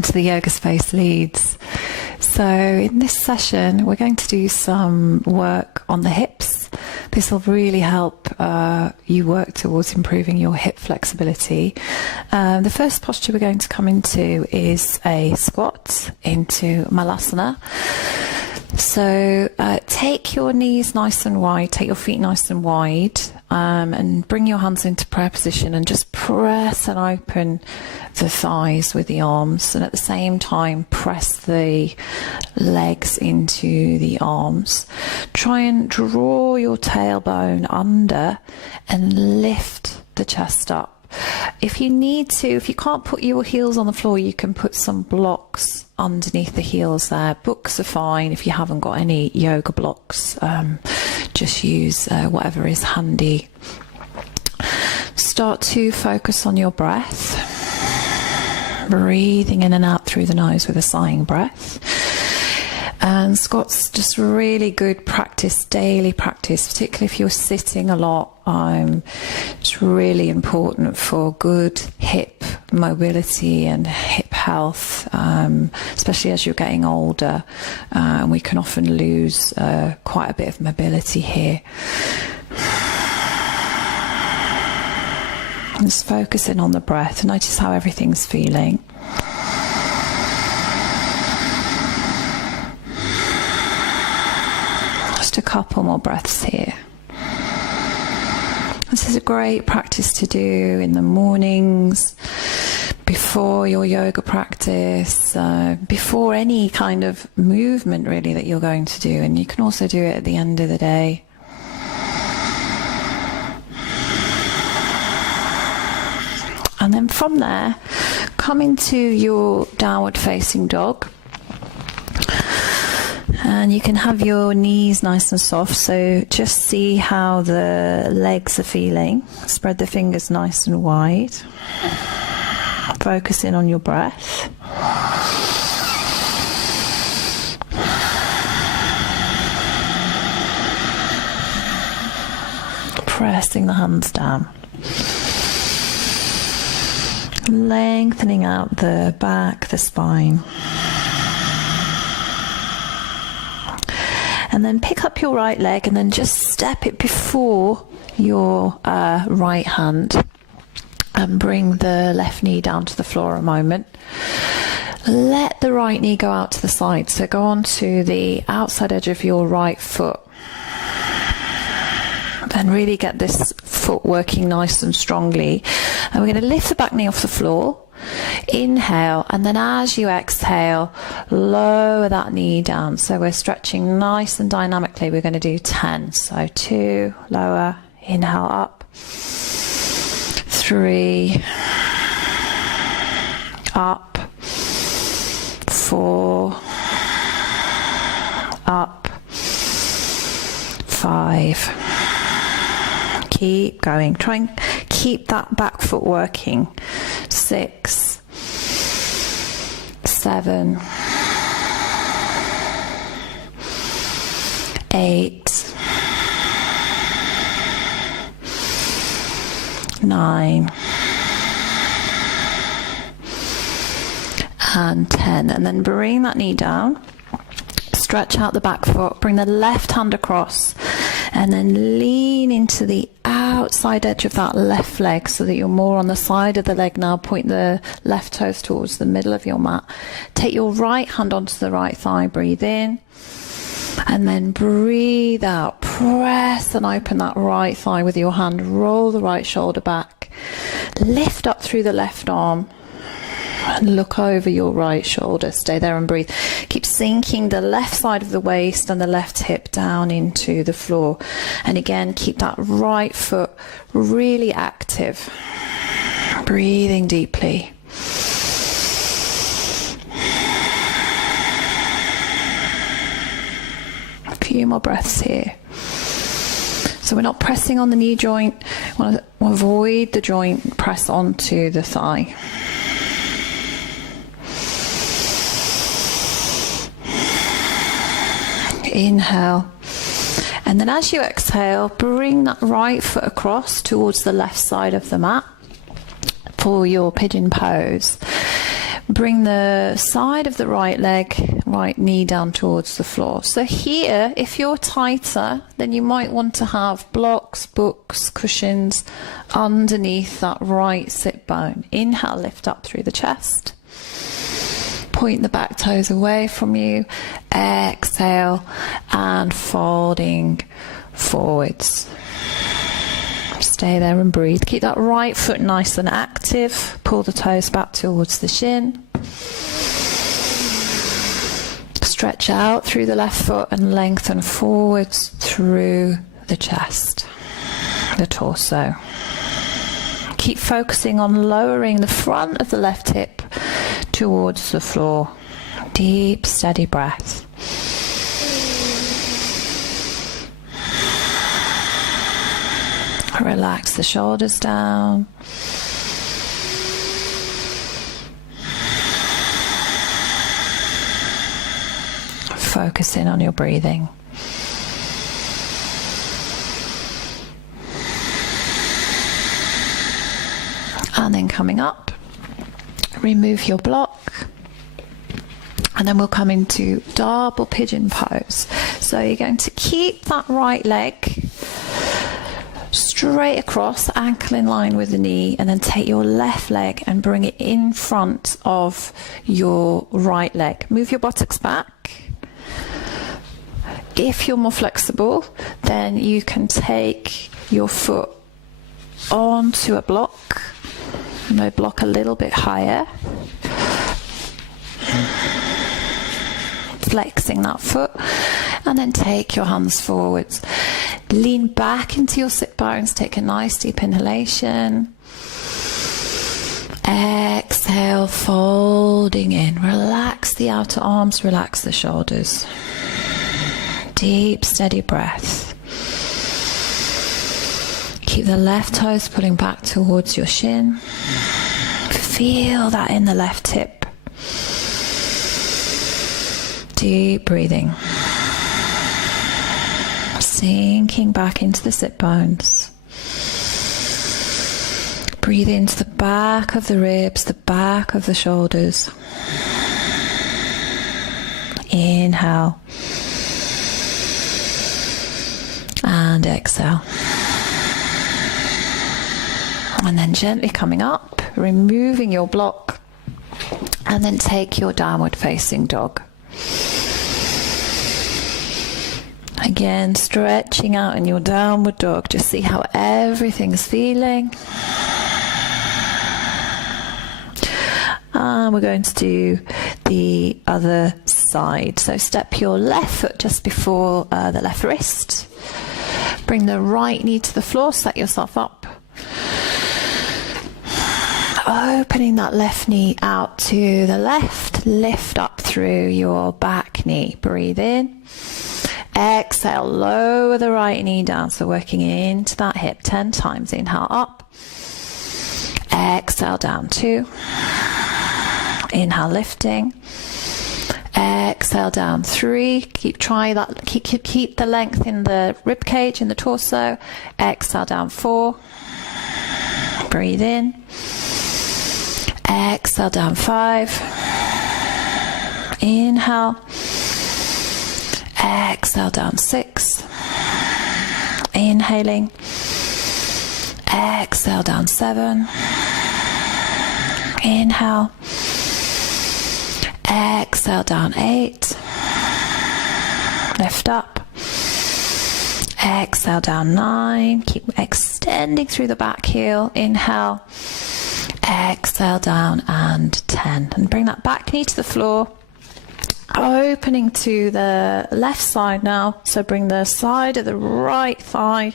welcome to the Yoga Space Leads. So in this session we're going to do some work on the hips. This will really help you work towards improving your hip flexibility. The first posture we're going to come into is a squat into Malasana. So take your knees nice and wide, take your feet nice and wide, and bring your hands into prayer position and just press and open the thighs with the arms, and at the same time press the legs into the arms. Try and draw your tailbone under and lift the chest up. If you need to, if you can't put your heels on the floor, you can put some blocks underneath the heels there. Books are fine if you haven't got any yoga blocks. Just use whatever is handy. Start to focus on your breath. Breathing in and out through the nose with a sighing breath. And squats, just really good practice, daily practice, particularly if you're sitting a lot. It's really important for good hip mobility and hip health, especially as you're getting older. We can often lose quite a bit of mobility here. Just focusing on the breath. Notice how everything's feeling. Just a couple more breaths here. This is a great practice to do in the mornings, before your yoga practice, before any kind of movement really that you're going to do, and you can also do it at the end of the day. And then from there, come into your downward facing dog. And you can have your knees nice and soft, so just see how the legs are feeling. Spread the fingers nice and wide. Focus in on your breath. Pressing the hands down. Lengthening out the back, the spine. And then pick up your right leg and then just step it before your right hand and bring the left knee down to the floor a moment. Let the right knee go out to the side, so go on to the outside edge of your right foot. And really get this foot working nice and strongly. And we're going to lift the back knee off the floor. Inhale, and then as you exhale, lower that knee down. So we're stretching nice and dynamically. We're going to do 10. So 2, lower, inhale up. 3, up. 4, up. 5. Keep going. Try and keep that back foot working. 6, 7, 8, 9, and 10. And then bring that knee down. Stretch out the back foot. Bring the left hand across. And then lean into the outside edge of that left leg so that you're more on the side of the leg now. Point the left toes towards the middle of your mat. Take your right hand onto the right thigh. Breathe in. And then breathe out. Press and open that right thigh with your hand. Roll the right shoulder back. Lift up through the left arm. And look over your right shoulder. Stay there and breathe. Keep sinking the left side of the waist and the left hip down into the floor. And again, keep that right foot really active. Breathing deeply. A few more breaths here. So we're not pressing on the knee joint. We want to avoid the joint, press onto the thigh. Inhale, and then as you exhale, bring that right foot across towards the left side of the mat for your pigeon pose. Bring the side of the right leg, right knee down towards the floor. So here, if you're tighter, then you might want to have blocks, books, cushions underneath that right sit bone. Inhale, lift up through the chest. Point the back toes away from you. Exhale, and folding forwards. Stay there and breathe. Keep that right foot nice and active. Pull the toes back towards the shin. Stretch out through the left foot and lengthen forwards through the chest, the torso. Keep focusing on lowering the front of the left hip towards the floor. Deep, steady breath. Relax the shoulders down. Focus in on your breathing. And then coming up, remove your block. And then we'll come into double pigeon pose. So you're going to keep that right leg straight across, ankle in line with the knee, and then take your left leg and bring it in front of your right leg. Move your buttocks back. If you're more flexible, then you can take your foot onto a block, block a little bit higher, flexing that foot, and then take your hands forwards. Lean back into your sit bones. Take a nice deep inhalation. Exhale, folding in. Relax the outer arms, relax the shoulders. Deep, steady breath. Keep the left toes pulling back towards your shin. Feel that in the left hip. Deep breathing. Sinking back into the sit bones. Breathe into the back of the ribs, the back of the shoulders. Inhale. And exhale. And then gently coming up, removing your block, and then take your downward facing dog. Again, stretching out in your downward dog. Just see how everything's feeling. And we're going to do the other side. So step your left foot just before the left wrist. Bring the right knee to the floor. Set yourself up. Opening that left knee out to the left. Lift up through your back knee. Breathe in. Exhale, lower the right knee down, so working into that hip 10 times. Inhale up. Exhale down 2. Inhale lifting. Exhale down 3. Keep the length in the rib cage, in the torso. Exhale down 4. Breathe in. Exhale down 5. Inhale. Exhale down 6. Inhaling. Exhale down 7. Inhale. Exhale down 8. Lift up. Exhale down 9. Keep extending through the back heel. Inhale. Exhale down and 10. And bring that back knee to the floor. Opening to the left side now. So bring the side of the right thigh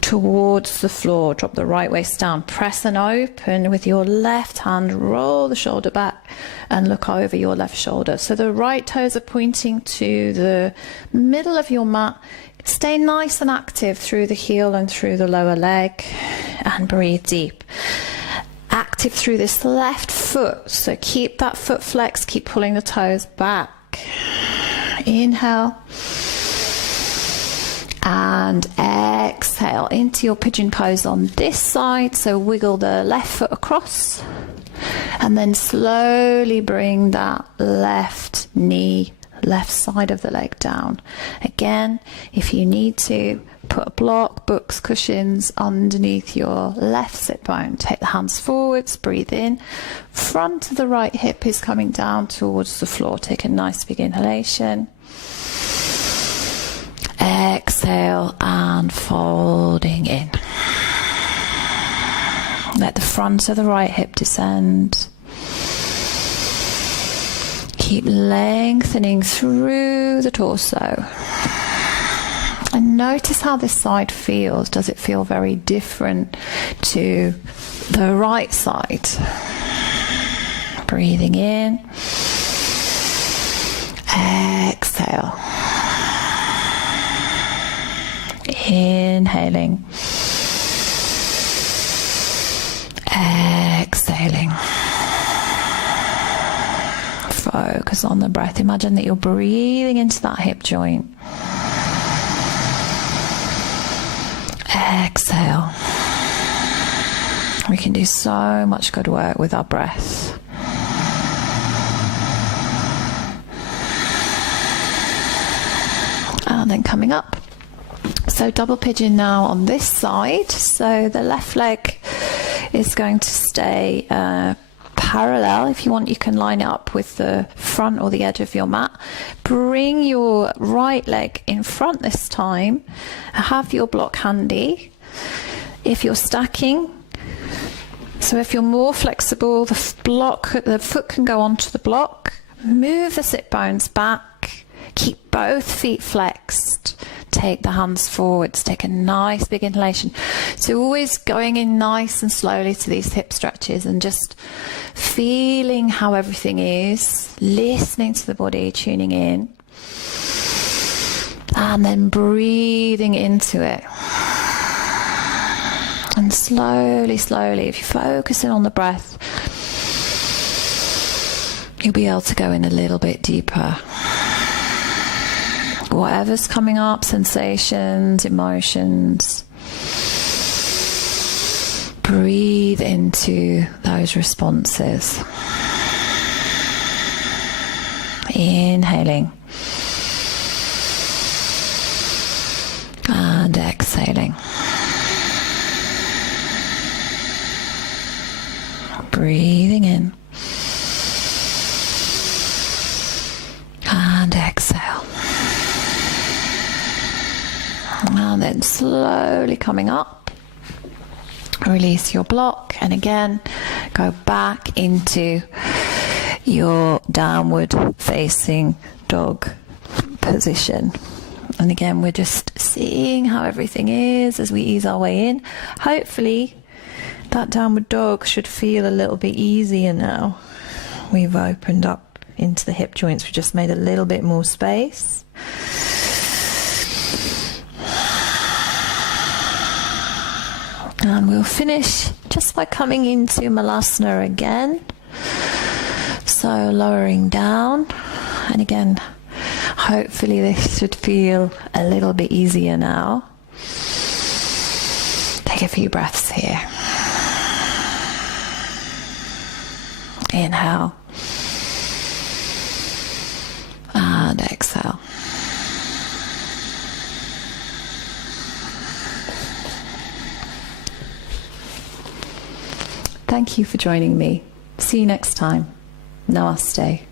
towards the floor. Drop the right waist down. Press and open with your left hand. Roll the shoulder back and look over your left shoulder. So the right toes are pointing to the middle of your mat. Stay nice and active through the heel and through the lower leg. And breathe deep. Active through this left foot. So keep that foot flexed. Keep pulling the toes back. Inhale. And exhale into your pigeon pose on this side. So wiggle the left foot across. And then slowly bring that left knee, left side of the leg down. Again, if you need to, put a block, books, cushions underneath your left sit bone. Take the hands forwards, breathe in. Front of the right hip is coming down towards the floor. Take a nice big inhalation. Exhale and folding in. Let the front of the right hip descend. Keep lengthening through the torso. And notice how this side feels. Does it feel very different to the right side? Breathing in. Exhale. Inhaling. Exhaling. Focus on the breath. Imagine that you're breathing into that hip joint. Exhale. We can do so much good work with our breath. And then coming up. So double pigeon now on this side. So the left leg is going to stay parallel. If you want, you can line it up with the front or the edge of your mat. Bring your right leg in front this time. Have your block handy. If you're stacking, so if you're more flexible, the foot can go onto the block. Move the sit bones back. Keep both feet flexed. Take the hands forwards. Take a nice big inhalation. So always going in nice and slowly to these hip stretches and just feeling how everything is. Listening to the body, tuning in. And then breathing into it. And slowly, slowly, if you're focusing on the breath, you'll be able to go in a little bit deeper. Whatever's coming up, sensations, emotions, breathe into those responses. Inhaling and exhaling. Breathing in and exhale. And then slowly coming up, release your block, and again go back into your downward facing dog position. And again, we're just seeing how everything is as we ease our way in. Hopefully that downward dog should feel a little bit easier now. We've opened up into the hip joints. We've just made a little bit more space. And we'll finish just by coming into Malasana again. So lowering down. And again, hopefully this should feel a little bit easier now. Take a few breaths here. Inhale. And exhale. Thank you for joining me. See you next time. Namaste.